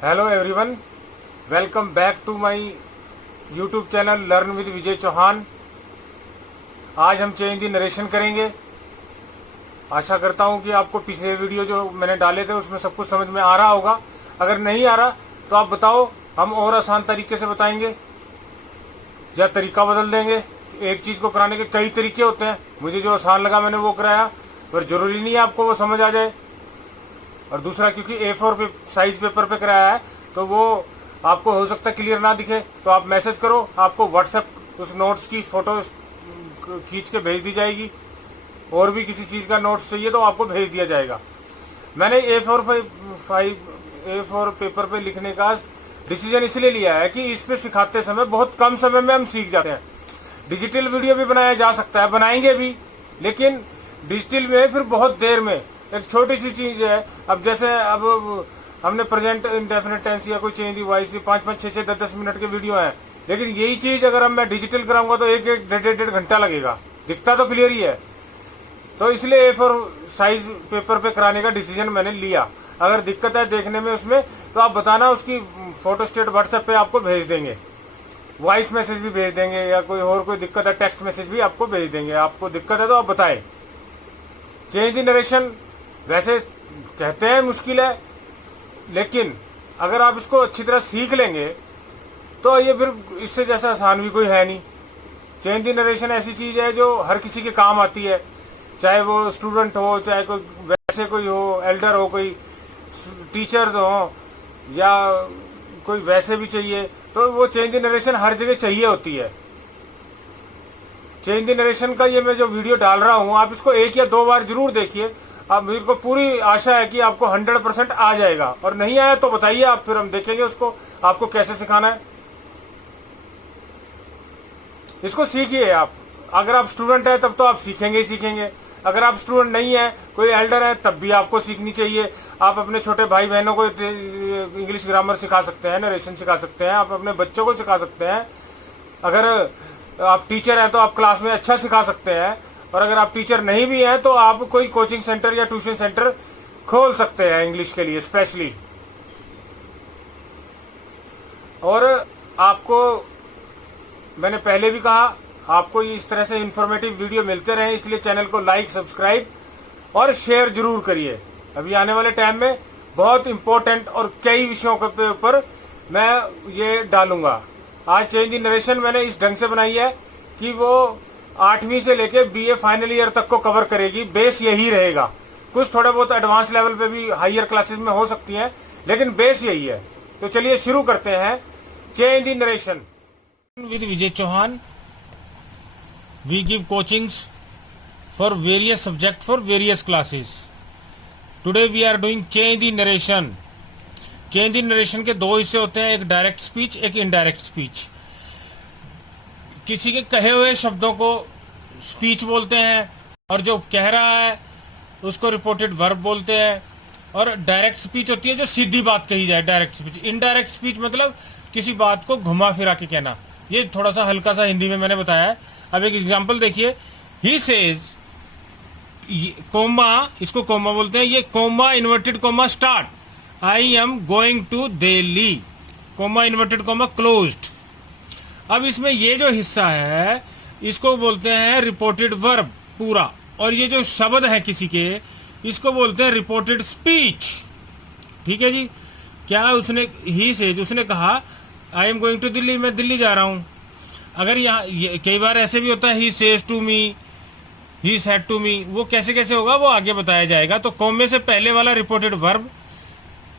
Hello everyone, welcome back to my YouTube channel learn with Vijay Chauhan. आज हम change the narration करेंगे। आशा करता हूं कि आपको पिछले वीडियो जो मैंने डाले थे उसमें सब कुछ समझ में आ रहा होगा। अगर नहीं आ रहा तो आप बताओ, हम और आसान तरीके से बताएंगे या तरीका बदल देंगे। एक चीज़ को कराने के कई तरीके होते हैं, मुझे जो आसान लगा मैंने वो कराया, पर ज़रूरी नहीं है आपको वो समझ आ जाए। और दूसरा, क्योंकि A4 साइज पेपर पे कराया है तो वो आपको हो सकता है क्लियर ना दिखे, तो आप मैसेज करो, आपको व्हाट्सएप उस नोट्स की फ़ोटो खींच के भेज दी जाएगी। और भी किसी चीज़ का नोट्स चाहिए तो आपको भेज दिया जाएगा। मैंने A4 पेपर पे लिखने का डिसीजन इसलिए लिया है कि इस पे सिखाते समय बहुत कम समय में हम सीख जाते हैं। डिजिटल वीडियो भी बनाया जा सकता है, बनाएंगे भी, लेकिन डिजिटल में फिर बहुत देर में एक छोटी सी चीज है। अब जैसे अब हमने प्रेजेंट इंडेफिनिट टेंस या कोई चेंज दी वॉइस 5-5, 6-6, 10-10 मिनट के वीडियो हैं, लेकिन यही चीज अगर मैं डिजिटल कराऊंगा तो एक एक डेढ़ घंटा लगेगा। दिखता तो क्लियर ही है, तो इसलिए A4 साइज पेपर पे कराने का डिसीजन मैंने लिया। अगर दिक्कत है देखने में उसमें तो आप बताना, उसकी फोटो स्टेट व्हाट्सएप पे आपको भेज देंगे, वॉइस मैसेज भी भेज देंगे, या कोई और कोई दिक्कत है टेक्स्ट मैसेज भी आपको भेज देंगे। आपको दिक्कत है तो आप बताएं। चेंज द नरेशन वैसे कहते हैं मुश्किल है, लेकिन अगर आप इसको अच्छी तरह सीख लेंगे तो ये फिर इससे जैसा आसान भी कोई है नहीं। चेंज द नरेशन ऐसी चीज है जो हर किसी के काम आती है, चाहे वो स्टूडेंट हो, चाहे कोई वैसे कोई हो, एल्डर हो, कोई टीचर्स हो, या कोई वैसे भी चाहिए, तो वो चेंज द नरेशन हर जगह चाहिए होती है। चेंज द नरेशन का ये मैं जो वीडियो डाल रहा हूँ, आप इसको 1 या 2 बार जरूर देखिए। अब मेरे को पूरी आशा है कि आपको 100% आ जाएगा, और नहीं आया तो बताइए आप, फिर हम देखेंगे उसको आपको कैसे सिखाना है। इसको सीखिए आप। अगर आप स्टूडेंट है तब तो आप सीखेंगे ही सीखेंगे। अगर आप स्टूडेंट नहीं है, कोई एल्डर है, तब भी आपको सीखनी चाहिए। आप अपने छोटे भाई बहनों को इंग्लिश ग्रामर सिखा सकते हैं, नरेशन सिखा सकते हैं, आप अपने बच्चों को सिखा सकते हैं। अगर आप टीचर हैं तो आप क्लास में अच्छा सिखा सकते हैं, और अगर आप टीचर नहीं भी हैं तो आप कोई कोचिंग सेंटर या ट्यूशन सेंटर खोल सकते हैं इंग्लिश के लिए स्पेशली। और आपको मैंने पहले भी कहा, आपको इस तरह से इंफॉर्मेटिव वीडियो मिलते रहे, इसलिए चैनल को लाइक, सब्सक्राइब और शेयर जरूर करिए। अभी आने वाले टाइम में बहुत इंपॉर्टेंट और कई विषयों के ऊपर मैं ये डालूंगा। आज चेंज द नरेशन मैंने इस ढंग से बनाई है कि वो 8वीं से लेके BA फाइनल ईयर तक को कवर करेगी। बेस यही रहेगा। कुछ थोड़े बहुत एडवांस लेवल पे भी हायर क्लासेस में हो सकती हैं, लेकिन बेस यही है। तो चलिए शुरू करते हैं change the narration with Vijay Chauhan. We give coachings for various subject for various classes. Today we are doing change the narration. Change the narration के 2 हिस्से होते हैं, एक डायरेक्ट स्पीच, एक इनडायरेक्ट स्पीच। किसी के कहे हुए शब्दों को स्पीच बोलते हैं, और जो कह रहा है उसको रिपोर्टेड वर्ब बोलते हैं। और डायरेक्ट स्पीच होती है जो सीधी बात कही जाए, डायरेक्ट स्पीच। इनडायरेक्ट स्पीच मतलब किसी बात को घुमा फिरा के कहना। ये थोड़ा सा हल्का सा हिंदी में मैंने बताया है। अब एक एग्जांपल देखिए। ही सेज, कोमा, इसको कोमा बोलते हैं, ये comma inverted comma start, I am going to Delhi, comma inverted comma closed. अब इसमें ये जो हिस्सा है इसको बोलते हैं रिपोर्टेड वर्ब पूरा, और ये जो शब्द है किसी के, इसको बोलते हैं रिपोर्टेड स्पीच। ठीक है जी। क्या उसने, ही से उसने कहा I am going to Delhi, मैं दिल्ली जा रहा हूं। अगर यहाँ कई बार ऐसे भी होता है he says to me, he said to me, वो कैसे कैसे होगा वो आगे बताया जाएगा। तो कोमे से पहले वाला रिपोर्टेड वर्ब,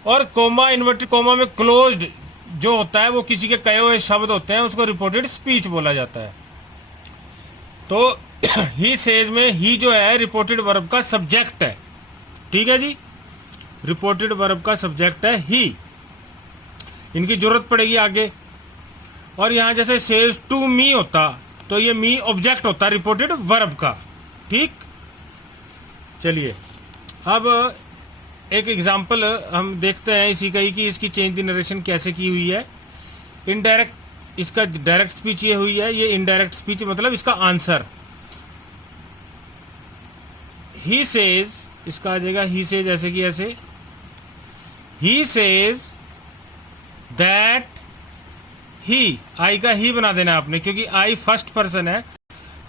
और कोमा इन्वर्टेड कोमा में क्लोज्ड जो होता है वो किसी के कहे हुए शब्द होते हैं, उसको रिपोर्टेड स्पीच बोला जाता है। तो ही सेज में ही जो है रिपोर्टेड वर्ब का सब्जेक्ट है। ठीक है जी, रिपोर्टेड वर्ब का सब्जेक्ट है ही। इनकी जरूरत पड़ेगी आगे। और यहां जैसे सेज टू मी होता तो ये मी ऑब्जेक्ट होता रिपोर्टेड वर्ब का। ठीक, चलिए अब एक एग्जाम्पल हम देखते हैं इसी का ही कि इसकी चेंज द नरेशन कैसे की हुई है। इनडायरेक्ट, इसका डायरेक्ट स्पीच ये हुई है, ये इनडायरेक्ट स्पीच मतलब इसका आंसर। ही सेज, इसका आ जाएगा ही सेज ऐसे की ऐसे, ही सेज दैट ही, आई का ही बना देना आपने, क्योंकि आई फर्स्ट पर्सन है।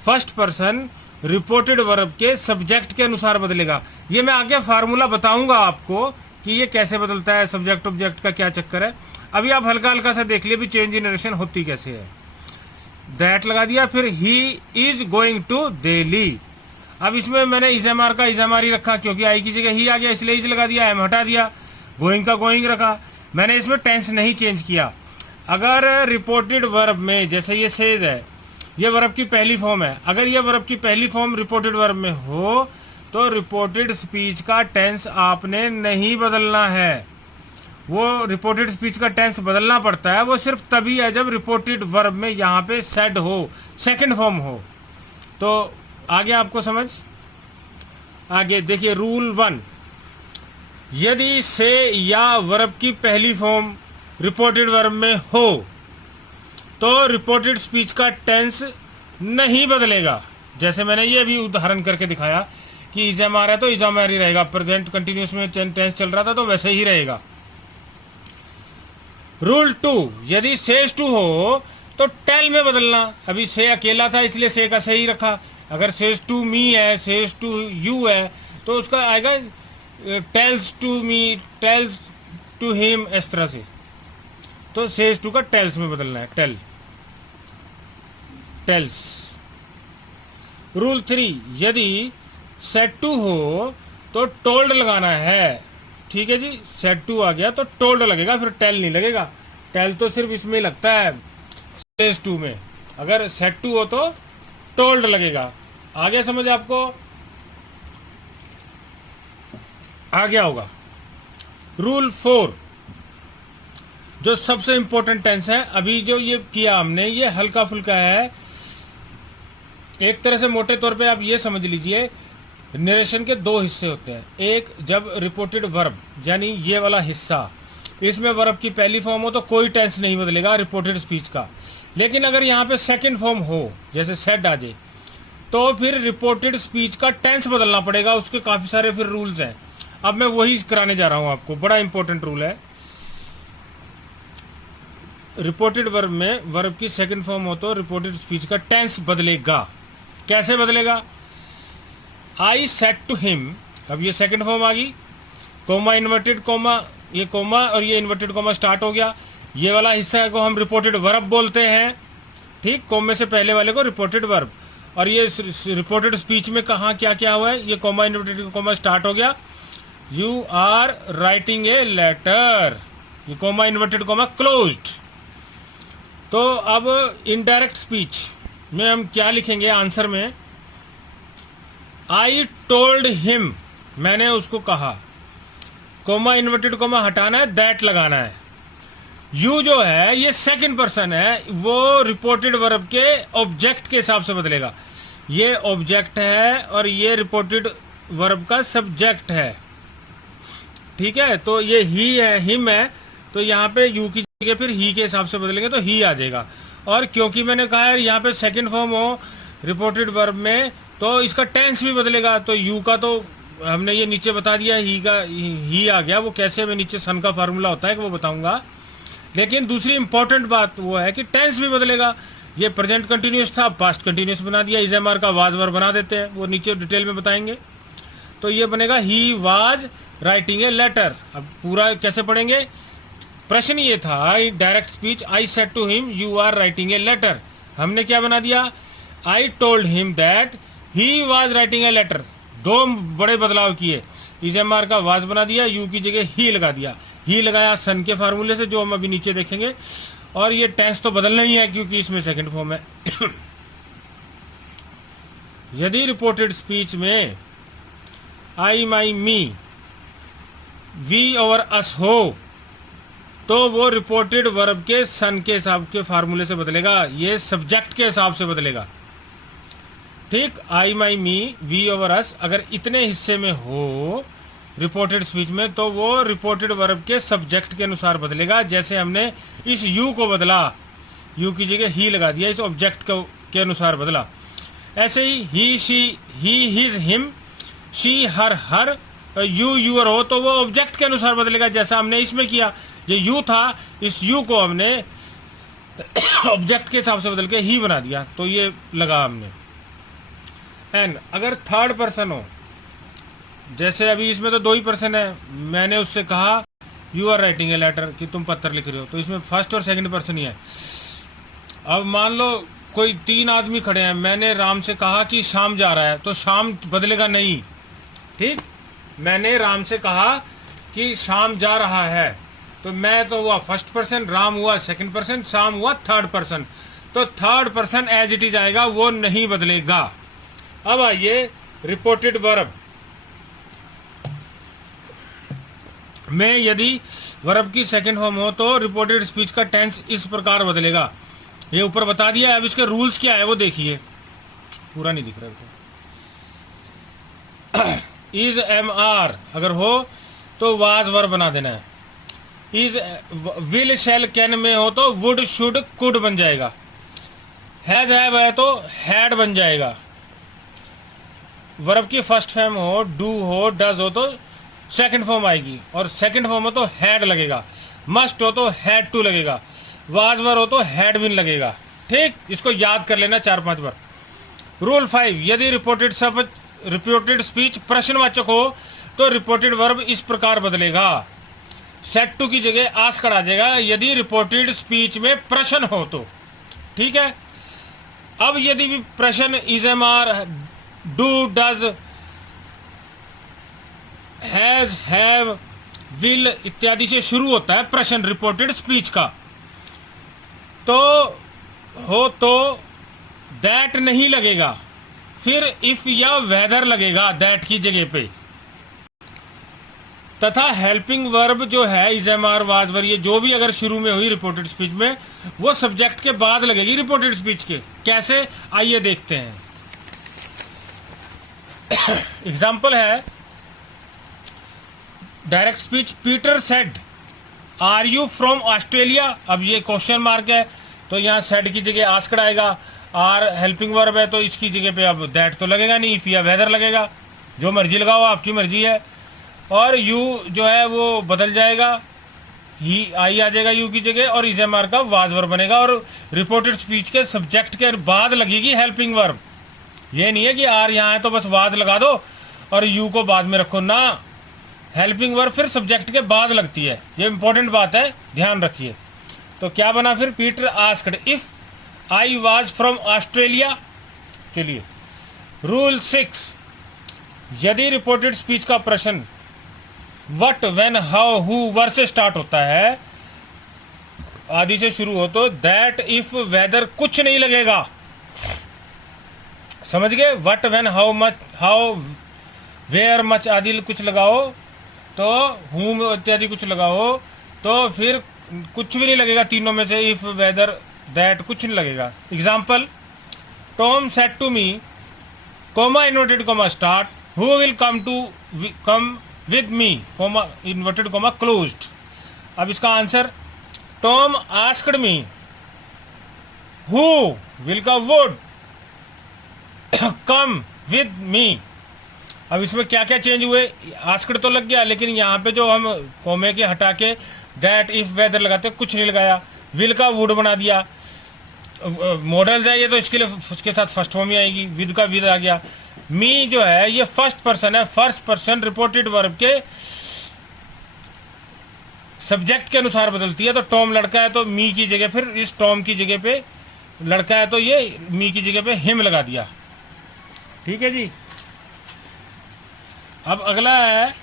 फर्स्ट पर्सन रिपोर्टेड वर्ब के सब्जेक्ट के अनुसार बदलेगा। ये मैं आगे फार्मूला बताऊंगा आपको कि ये कैसे बदलता है, सब्जेक्ट ऑब्जेक्ट का क्या चक्कर है। अभी आप हल्का हल्का सा देख लिए भी चेंज इन नरेशन होती कैसे है। दैट लगा दिया, फिर he is going to Delhi. अब इसमें मैंने इजएमआर का इजएमआर ही रखा, क्योंकि आई की जगह ही आ गया इसलिए इज लगा दिया, एम हटा दिया, गोइंग का गोइंग रखा। मैंने इसमें टेंस नहीं चेंज किया। अगर रिपोर्टेड वर्ब में, जैसे ये सेज है, ये वर्ब की पहली फॉर्म है, अगर ये वर्ब की पहली फॉर्म रिपोर्टेड वर्ब में हो तो रिपोर्टेड स्पीच का टेंस आपने नहीं बदलना है। वो रिपोर्टेड स्पीच का टेंस बदलना पड़ता है, वो सिर्फ तभी है जब रिपोर्टेड वर्ब में यहाँ पे सेड हो, सेकंड फॉर्म हो। तो आगे आपको समझ, आगे देखिए रूल 1, यदि से या वर्ब की पहली फॉर्म रिपोर्टेड वर्ब में हो तो रिपोर्टेड स्पीच का टेंस नहीं बदलेगा। जैसे मैंने ये भी उदाहरण करके दिखाया कि इजएमआर है तो इजएमआर ही रहेगा, प्रेजेंट कंटिन्यूअस में टेंस चल रहा था तो वैसे ही रहेगा। रूल 2, यदि सेज टू हो तो टेल में बदलना। अभी से अकेला था इसलिए से का सही रखा। अगर सेज टू मी है, सेज टू यू है, तो उसका आएगा tells to me, tells to him, इस तरह से। तो सेज टू का टेल्स में बदलना है, टेल, टेल्स। रूल 3, यदि सेड टू हो तो टोल्ड लगाना है। ठीक है जी, सेड टू आ गया तो टोल्ड लगेगा, फिर टेल नहीं लगेगा। टेल तो सिर्फ इसमें लगता है सेज टू में, अगर सेड टू हो तो टोल्ड लगेगा। आ गया समझ आपको? आ गया होगा। रूल 4, जो सबसे इंपॉर्टेंट टेंस है, अभी जो ये किया हमने ये हल्का फुल्का है। एक तरह से मोटे तौर पे आप ये समझ लीजिए, नरेशन के 2 हिस्से होते हैं। एक जब रिपोर्टेड वर्ब यानी ये वाला हिस्सा, इसमें वर्ब की पहली फॉर्म हो तो कोई टेंस नहीं बदलेगा रिपोर्टेड स्पीच का। लेकिन अगर यहाँ पे सेकंड फॉर्म हो, जैसे सेड आ जाए, तो फिर रिपोर्टेड स्पीच का टेंस बदलना पड़ेगा। उसके काफ़ी सारे फिर रूल्स हैं। अब मैं वही कराने जा रहा हूँ आपको, बड़ा इंपॉर्टेंट रूल है। रिपोर्टेड वर्ब में वर्ब की सेकंड फॉर्म हो तो रिपोर्टेड स्पीच का टेंस बदलेगा। कैसे बदलेगा? आई सेड टू हिम, अब ये सेकंड फॉर्म आ गई, कोमा इन्वर्टेड कोमा, ये कोमा और ये इन्वर्टेड कोमा स्टार्ट हो गया। ये वाला हिस्सा को हम रिपोर्टेड वर्ब बोलते हैं, ठीक, कोमे से पहले वाले को रिपोर्टेड वर्ब। और ये रिपोर्टेड स्पीच में कहाँ क्या क्या हुआ है, ये कोमा इन्वर्टेड कोमा स्टार्ट हो गया, you are writing a letter, ये कोमा इन्वर्टेड कोमा क्लोज्ड। तो अब इनडायरेक्ट स्पीच में हम क्या लिखेंगे आंसर में? आई टोल्ड हिम, मैंने उसको कहा, कोमा इन्वर्टेड कोमा हटाना है, दैट लगाना है। यू जो है ये सेकंड पर्सन है, वो रिपोर्टेड वर्ब के ऑब्जेक्ट के हिसाब से बदलेगा। ये ऑब्जेक्ट है और ये रिपोर्टेड वर्ब का सब्जेक्ट है, ठीक है। तो ये ही है, हिम है, तो यहाँ पे यू की जगह फिर ही के हिसाब से बदलेंगे तो ही आ जाएगा। और क्योंकि मैंने कहा है यहाँ पे सेकंड फॉर्म हो रिपोर्टेड वर्ब में तो इसका टेंस भी बदलेगा। तो यू का तो हमने ये नीचे बता दिया, ही का ही आ गया। वो कैसे, मैं नीचे सन का फार्मूला होता है कि वो बताऊंगा। लेकिन दूसरी इंपॉर्टेंट बात वो है कि टेंस भी बदलेगा। ये प्रेजेंट कंटिन्यूस था, पास्ट कंटिन्यूस बना दिया, इजएमआर का वाज वर्ब बना देते हैं, वो नीचे डिटेल में बताएंगे। तो ये बनेगा he was writing a letter. अब पूरा कैसे पढ़ेंगे? प्रश्न ये था, direct speech, I said to him you are writing a letter. हमने क्या बना दिया? I told him that he was writing a letter. दो बड़े बदलाव किए, इजएमआर का वाज बना दिया, यू की जगह ही लगा दिया। ही लगाया सन के फार्मूले से, जो हम अभी नीचे देखेंगे। और ये टेंस तो बदलना ही है क्योंकि इसमें सेकंड फॉर्म है। यदि रिपोर्टेड स्पीच में आई माई मी वी और अस हो तो वो रिपोर्टेड वर्ब के सन के हिसाब के फार्मूले से बदलेगा, ये सब्जेक्ट के हिसाब से बदलेगा, ठीक। आई माई मी वी और अस अगर इतने हिस्से में हो रिपोर्टेड स्पीच में तो वो रिपोर्टेड वर्ब के सब्जेक्ट के अनुसार बदलेगा। जैसे हमने इस यू को बदला, यू की जगह ही लगा दिया, इस ऑब्जेक्ट के अनुसार बदला। ऐसे ही she he his him, she her her, you your हो तो वो ऑब्जेक्ट के अनुसार बदलेगा, जैसा हमने इसमें किया। ये यू था, इस यू को हमने ऑब्जेक्ट के हिसाब से बदल के ही बना दिया, तो ये लगा हमने। एंड अगर थर्ड पर्सन हो, जैसे अभी इसमें तो 2 ही पर्सन है, मैंने उससे कहा you are writing a letter, कि तुम पत्र लिख रहे हो, तो इसमें फर्स्ट और सेकंड पर्सन ही है। अब मान लो कोई 3 आदमी खड़े हैं, मैंने राम से कहा कि शाम जा रहा है, तो शाम बदलेगा नहीं, ठीक। मैंने राम से कहा कि शाम जा रहा है, तो मैं तो हुआ फर्स्ट पर्सन, राम हुआ सेकंड पर्सन, शाम हुआ थर्ड पर्सन, तो third person as it is आएगा, वो नहीं बदलेगा। अब आइए रिपोर्टेड वर्ब में, यदि वर्ब की सेकंड फॉर्म हो तो रिपोर्टेड स्पीच का टेंस इस प्रकार बदलेगा। ये ऊपर बता दिया है, अब इसके रूल्स क्या है वो देखिए, पूरा नहीं दिख रहा है। इज एम आर अगर हो तो वाज वर्ब बना देना है। इज विल शैल कैन में हो तो वुड शुड कुड बन जाएगा। हैज हैव है तो हैड बन जाएगा। वर्ब की फर्स्ट फॉर्म हो, डू हो, डज हो तो सेकंड फॉर्म आएगी, और सेकंड फॉर्म हो तो हैड लगेगा। मस्ट हो तो हैड टू लगेगा। वाज वर हो तो हैड बीन लगेगा। ठीक, इसको याद कर लेना 4-5 बार। रूल 5, यदि रिपोर्टेड स्पीच प्रश्नवाचक हो तो रिपोर्टेड वर्ब इस प्रकार बदलेगा। सेट टू की जगह आस्क्ड आ जाएगा यदि रिपोर्टेड स्पीच में प्रश्न हो तो। ठीक है, अब यदि भी प्रश्न is am are, do, does, has, have, will इत्यादि से शुरू होता है प्रश्न रिपोर्टेड स्पीच का, तो हो तो दैट नहीं लगेगा, फिर इफ या वेदर लगेगा दैट की जगह पे। तथा हेल्पिंग वर्ब जो है is am are, was were, ये जो भी अगर शुरू में हुई रिपोर्टेड स्पीच में, वो सब्जेक्ट के बाद लगेगी रिपोर्टेड स्पीच के। कैसे, आइए देखते हैं। एग्जाम्पल है direct speech, Peter said are you from Australia. अब ये क्वेश्चन मार्क है तो यहाँ सेड की जगह आस्क्ड आएगा। आर हेल्पिंग वर्ब है तो इसकी जगह पे अब दैट तो लगेगा नहीं, इफ या वेदर लगेगा। जो मर्जी लगाओ, आपकी मर्जी है। और यू जो है वो बदल जाएगा, ही आई आ जाएगा यू की जगह, और इज एम आर का वाज वर्ब बनेगा, और रिपोर्टेड स्पीच के सब्जेक्ट के बाद लगेगी हेल्पिंग वर्ब। ये नहीं है कि आर यहाँ है तो बस वाज लगा दो और यू को बाद में रखो ना, हेल्पिंग वर्ब फिर सब्जेक्ट के बाद लगती है। ये इंपॉर्टेंट बात है, ध्यान रखिए। तो क्या बना फिर, Peter asked if I was from Australia. चलिए, रूल 6, यदि रिपोर्टेड स्पीच का प्रश्न व्हाट, व्हेन, हाउ, हु, वर से स्टार्ट होता है, आदि से शुरू हो, तो दैट, इफ, वेदर कुछ नहीं लगेगा। समझ गए, what, when, how, much, how, where, much आदि कुछ लगाओ तो, हुम इत्यादि कुछ लगाओ तो फिर कुछ भी नहीं लगेगा तीनों में से, इफ, वेदर, दैट कुछ नहीं लगेगा। Example, Tom said to me, comma inverted comma start, who will come with me, comma inverted comma closed. अब इसका answer, Tom asked me, who will का वुड कम विद मी। अब इसमें क्या क्या चेंज हुए, आस्क्ड तो लग गया, लेकिन यहाँ पे जो हम कॉमे के हटा के दैट, इफ, वेदर लगाते कुछ नहीं लगाया। विल का वुड बना दिया। मॉडल्स है ये, तो इसके लिए उसके साथ फर्स्ट फॉर्म ही आएगी, विद का विद आ गया। मी जो है ये फर्स्ट पर्सन है, फर्स्ट पर्सन रिपोर्टेड वर्ब के सब्जेक्ट के अनुसार बदलती है। तो टॉम लड़का है तो मी की जगह फिर इस टॉम की जगह पे लड़का है तो ये मी की जगह पे हिम लगा दिया। ठीक है जी। अब अगला है,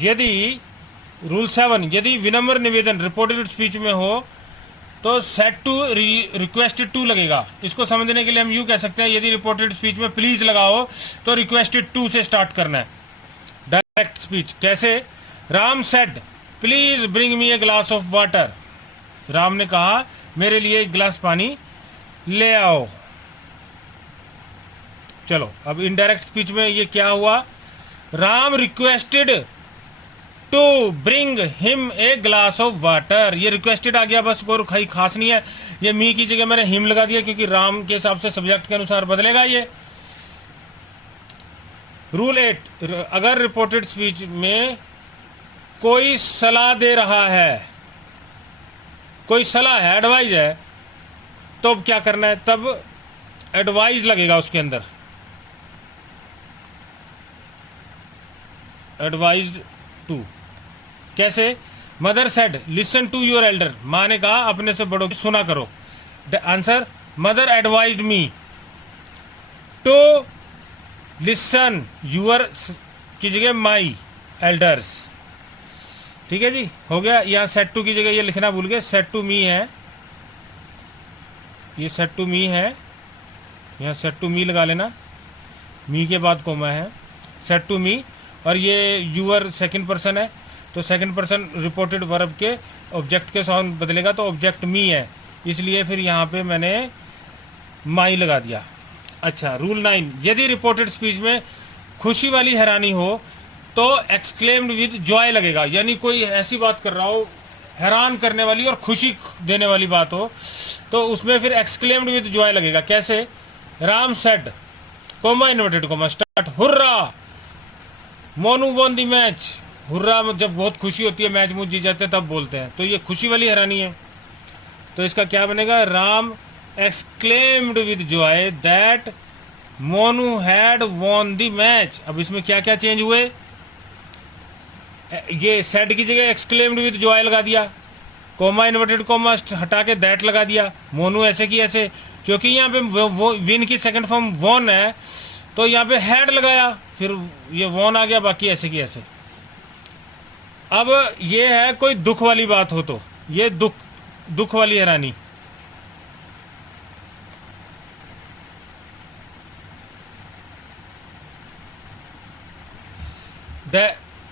यदि रूल 7, यदि विनम्र निवेदन रिपोर्टेड स्पीच में हो तो सेट टू, रिक्वेस्टेड टू लगेगा। इसको समझने के लिए हम यूं कह सकते हैं, यदि रिपोर्टेड स्पीच में प्लीज लगाओ तो रिक्वेस्टेड टू से स्टार्ट करना है। डायरेक्ट स्पीच कैसे, Ram said please bring me A glass of water. Ram ने कहा मेरे लिए एक गिलास पानी ले आओ। चलो, अब इनडायरेक्ट स्पीच में ये क्या हुआ, Ram requested to bring him a glass of water. ये रिक्वेस्टेड आ गया, बस और खाई खास नहीं है। ये मी की जगह मैंने हिम लगा दिया क्योंकि राम के हिसाब से सब्जेक्ट के अनुसार बदलेगा ये। रूल 8, अगर रिपोर्टेड स्पीच में कोई सलाह दे रहा है, कोई सलाह है, एडवाइज है, तो अब क्या करना है, तब एडवाइज लगेगा उसके अंदर, एडवाइज्ड टू। कैसे? Mother said listen to your elder, माँ ने कहा अपने से बड़ों की सुना करो। Answer, mother advised me to listen your की जगह माई एल्डर्स। ठीक है जी, हो गया। यहाँ सेट टू की जगह ये लिखना भूल गए, सेट टू मी है, ये सेट टू मी है, यहाँ सेट टू मी लगा लेना, मी के बाद कोमा है, सेट टू मी, और ये यूअर सेकंड पर्सन है, तो सेकंड पर्सन रिपोर्टेड वर्ब के ऑब्जेक्ट के साउंड बदलेगा, तो ऑब्जेक्ट मी है, इसलिए फिर यहाँ पे मैंने माई लगा दिया। अच्छा, रूल 9, यदि रिपोर्टेड स्पीच में खुशी वाली हैरानी हो तो एक्सक्लेम्ड विद जॉय लगेगा, यानी कोई ऐसी बात कर रहा हो हैरान करने वाली और खुशी देने वाली बात हो, तो उसमें फिर एक्सक्लेम्ड विद जॉय लगेगा। कैसे? Ram said coma inverted comma start hurrah Monu won the match. Hurrah जब बहुत खुशी होती है, मैच मुझ जीत जाते हैं तब बोलते हैं, तो ये खुशी वाली हैरानी है, तो इसका क्या बनेगा? Ram exclaimed with Joy that Monu had won the match. अब इसमें क्या क्या चेंज हुए? ये सेड की जगह एक्सक्लेम्ड विद जॉय लगा दिया, कोमा इन्वर्टेड कोमा हटा के दैट लगा दिया, मोनू ऐसे की ऐसे, क्योंकि यहाँ पे वो विन की सेकंड फॉर्म वॉन है, तो यहाँ पे हैड लगाया, फिर ये वॉन आ गया, बाकी ऐसे की ऐसे। अब ये है कोई दुख वाली बात हो तो, ये दुख वाली हैरानी।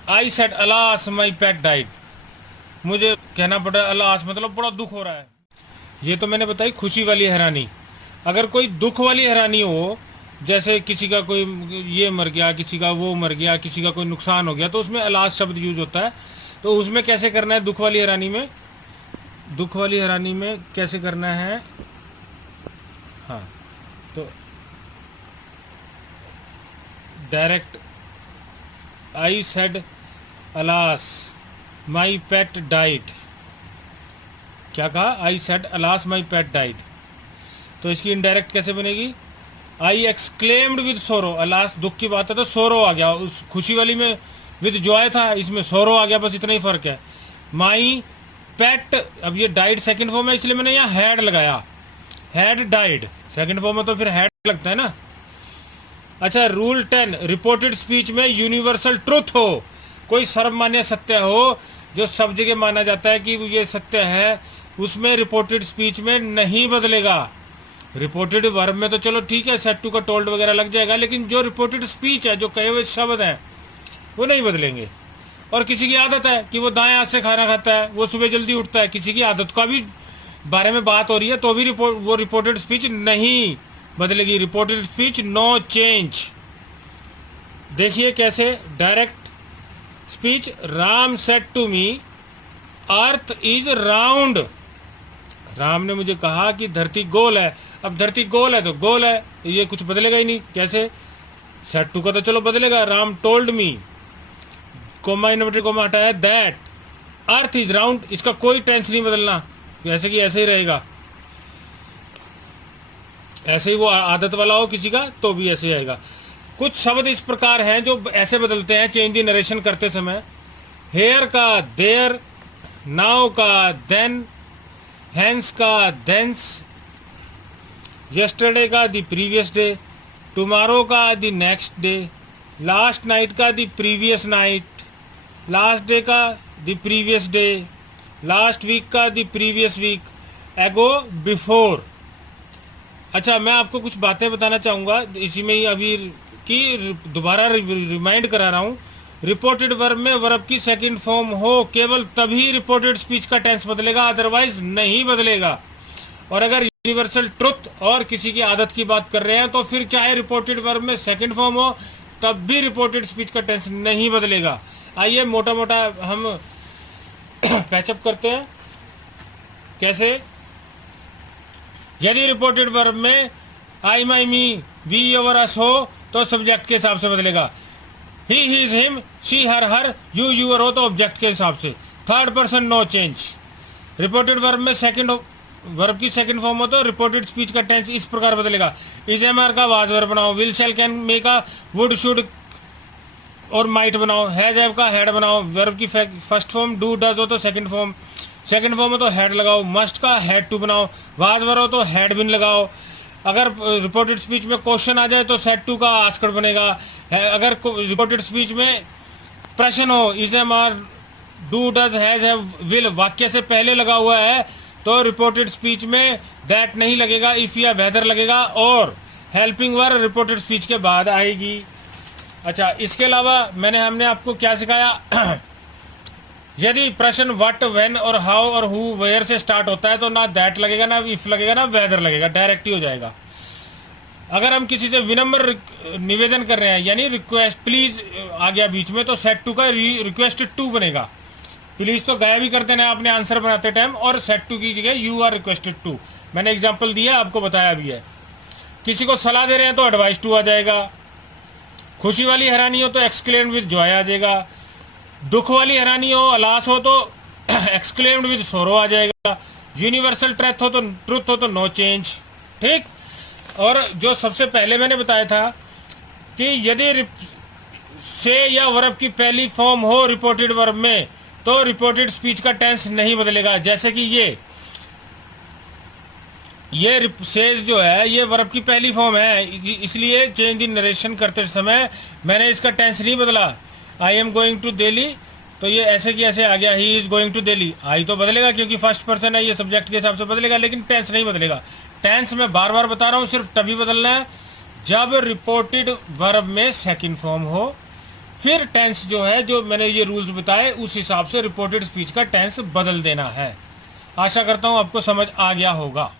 I said alas my pet died, मुझे कहना पड़ा अलास, मतलब बड़ा दुख हो रहा है। ये तो मैंने बताई खुशी वाली हैरानी। अगर कोई दुख वाली हैरानी हो, जैसे किसी का कोई ये मर गया, किसी का वो मर गया, किसी का कोई नुकसान हो गया, तो उसमें अलास शब्द यूज होता है। तो उसमें कैसे करना है? दुख वाली हैरानी में, दुख वाली हैरानी में कैसे करना है? हाँ, तो direct I said alas my pet died. क्या कहा? I said alas my pet died, तो इसकी इनडायरेक्ट कैसे बनेगी? आई एक्सक्लेम्ड विद सोरो, अलास दुख की बात है तो सोरो आ गया, उस खुशी वाली में विद जॉय था, इसमें सोरो आ गया, बस इतना ही फर्क है। माई पेट, अब ये डाइड सेकंड फॉर्म है, इसलिए मैंने यहाँ हैड लगाया, हैड डाइड सेकंड फॉर्म में, तो फिर हैड लगता है ना। अच्छा, रूल 10, रिपोर्टेड स्पीच में यूनिवर्सल ट्रुथ हो, कोई सर्वमान्य सत्य हो जो सब जगह माना जाता है कि ये सत्य है, उसमें रिपोर्टेड स्पीच में नहीं बदलेगा। रिपोर्टेड वर्ब में तो चलो ठीक है, सेट टू का टोल्ड वगैरह लग जाएगा, लेकिन जो रिपोर्टेड स्पीच है, जो कहे हुए शब्द हैं, वो नहीं बदलेंगे। और किसी की आदत है कि वो दाएं हाथ से खाना खाता है, वो सुबह जल्दी उठता है, किसी की आदत का भी बारे में बात हो रही है, तो भी वो रिपोर्टेड स्पीच नहीं बदलेगी। Reported speech no change. देखिए कैसे, direct speech, Ram said to me earth is round, Ram ने मुझे कहा कि धरती गोल है। अब धरती गोल है तो गोल है, ये कुछ बदलेगा ही नहीं। कैसे? सेड टू का तो चलो बदलेगा, Ram told me, coma inverted coma हटाया, दैट अर्थ इज राउंड, इसका कोई टेंस नहीं बदलना, जैसे कि ऐसे ही रहेगा। ऐसे ही वो आदत वाला हो किसी का तो भी ऐसे ही आएगा। कुछ शब्द इस प्रकार हैं जो ऐसे बदलते हैं चेंज दी नरेशन करते समय, हेयर का देयर, नाउ का देन, हैंस का देंस, यस्टरडे का द प्रीवियस डे, टुमारो का the next day, last night का the previous night, last day का the previous day, last week का the previous week, ago before. अच्छा, मैं आपको कुछ बातें बताना चाहूँगा इसी में ही अभी कि दोबारा रिमाइंड करा रहा हूँ। रिपोर्टेड वर्ब में वर्ब की सेकंड फॉर्म हो केवल तभी रिपोर्टेड स्पीच का टेंस बदलेगा, अदरवाइज नहीं बदलेगा। और अगर यूनिवर्सल ट्रुथ और किसी की आदत की बात कर रहे हैं तो फिर चाहे रिपोर्टेड वर्ब में सेकंड फॉर्म हो तब भी रिपोर्टेड स्पीच का टेंस नहीं बदलेगा। आइए मोटा मोटा हम पैचअप करते हैं। कैसे? यदि रिपोर्टेड वर्ब में आई माई मी वी योर अस हो तो सब्जेक्ट के हिसाब से बदलेगा। He his him, she her her, you your हो तो ऑब्जेक्ट के हिसाब से। Third person no change. Reported verb में सेकंड वर्ब की सेकंड फॉर्म हो तो रिपोर्टेड स्पीच का टेंस इस प्रकार बदलेगा। इज एम आर का वाज वर्ब बनाओ, विल शैल कैन मे का वुड शुड और माइट बनाओ, हैज हैव का हैड बनाओ। वर्ब की फर्स्ट फॉर्म डू डज हो तो सेकंड फॉर्म हो तो हैड लगाओ। मस्ट का हैड टू बनाओ, वाज वर्ब हो तो हैड बिन लगाओ। अगर रिपोर्टेड स्पीच में क्वेश्चन आ जाए तो सेड टू का आस्क्ड बनेगा। अगर रिपोर्टेड स्पीच में प्रश्न हो, is am are do does has have will वाक्य से पहले लगा हुआ है तो रिपोर्टेड स्पीच में दैट नहीं लगेगा, इफ या वेदर लगेगा, और हेल्पिंग वर्ब रिपोर्टेड स्पीच के बाद आएगी। अच्छा, इसके अलावा हमने आपको क्या सिखाया यदि प्रश्न व्हाट, व्हेन और हाउ और हु, वेयर से स्टार्ट होता है तो ना दैट लगेगा, ना इफ लगेगा, ना वेदर लगेगा, डायरेक्ट ही हो जाएगा। अगर हम किसी से विनम्र निवेदन कर रहे हैं यानी रिक्वेस्ट प्लीज आ गया बीच में तो सेट टू का रिक्वेस्टेड टू बनेगा। प्लीज तो गायब ही कर देना आपने आंसर बनाते टाइम, और सेट टू की जगह यू आर रिक्वेस्टेड टू। मैंने एग्जांपल दिया, आपको बताया भी है। किसी को सलाह दे रहे हैं तो एडवाइस टू आ जाएगा। खुशी वाली हैरानी हो तो एक्सक्लेम्ड विद जॉय आ जाएगा। दुख वाली हैरानी हो, अलास हो तो एक्सक्लेम्ड विद सोरो आ जाएगा। यूनिवर्सल ट्रुथ हो तो नो चेंज। ठीक। और जो सबसे पहले मैंने बताया था कि यदि से या वर्ब की पहली फॉर्म हो रिपोर्टेड वर्ब में तो रिपोर्टेड स्पीच का टेंस नहीं बदलेगा। जैसे कि ये सेज जो है ये वर्ब की पहली फॉर्म है, इसलिए चेंज इन नरेशन करते समय मैंने इसका टेंस नहीं बदला। I am going to Delhi तो ये ऐसे की ऐसे आ गया, he is going to Delhi. I तो बदलेगा क्योंकि फर्स्ट पर्सन है, ये सब्जेक्ट के हिसाब से बदलेगा, लेकिन टेंस नहीं बदलेगा। टेंस में बार बार बता रहा हूँ, सिर्फ तभी बदलना है जब रिपोर्टेड वर्ब में सेकंड फॉर्म हो। फिर टेंस जो है, जो मैंने ये रूल्स बताए उस हिसाब से रिपोर्टेड स्पीच का टेंस बदल देना है। आशा करता हूँ आपको समझ आ गया होगा।